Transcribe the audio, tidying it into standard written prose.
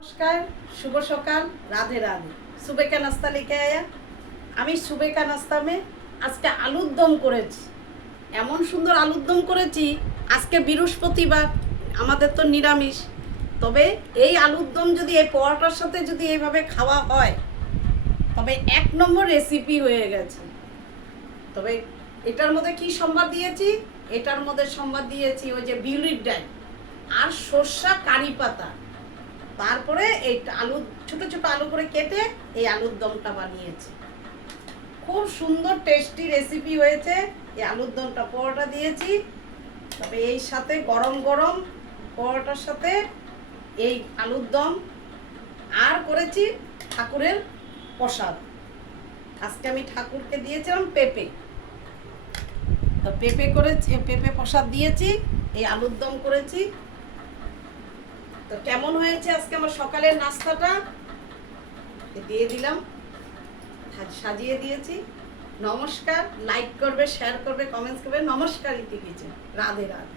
नमस्कार शुभ सकाल राधे राधे सुबह का नाश्ता लेके आया আমি সুবেকা নাস্তা মে আজকে আলুর দম করেছি এমন সুন্দর আলুর দম করেছি আজকে বৃহস্পতিবার আমাদের তো নিরামিষ তবে এই আলুর দম যদি এই পরোটার সাথে যদি এইভাবে খাওয়া হয় তবে এক নম্বর রেসিপি হয়ে গেছে তবে এটার মধ্যে কি সম্বাদ দিয়েছি এটার মধ্যে সম্বাদ দিয়েছি ওই যে বিউলির ডাল আর সরষা কারি পাতা তারপরে এই আলু ছোট ছোট আলু করে কেটে এই আলুর দমটা বানিয়েছি খুব সুন্দর টেস্টি রেসিপি হয়েছে এই আলুর দমটা পরোটা দিয়েছি তবে এই সাথে গরম গরম পরোটার সাথে এই আলুর দম আর করেছি ঠাকুরের প্রসাদ আজকে আমি ঠাকুরকে দিয়েছিলাম পেঁপে তো পেঁপে করেছি পেঁপে প্রসাদ দিয়েছি এই আলুর দম করেছি তো কেমন হয়েছে আজকে আমার সকালের নাস্তাটা দিয়ে দিলাম সাজিয়ে দিয়েছি নমস্কার লাইক করবে শেয়ার করবে কমেন্টস করবে নমস্কার ইতি কিচেন রাধে রাধে।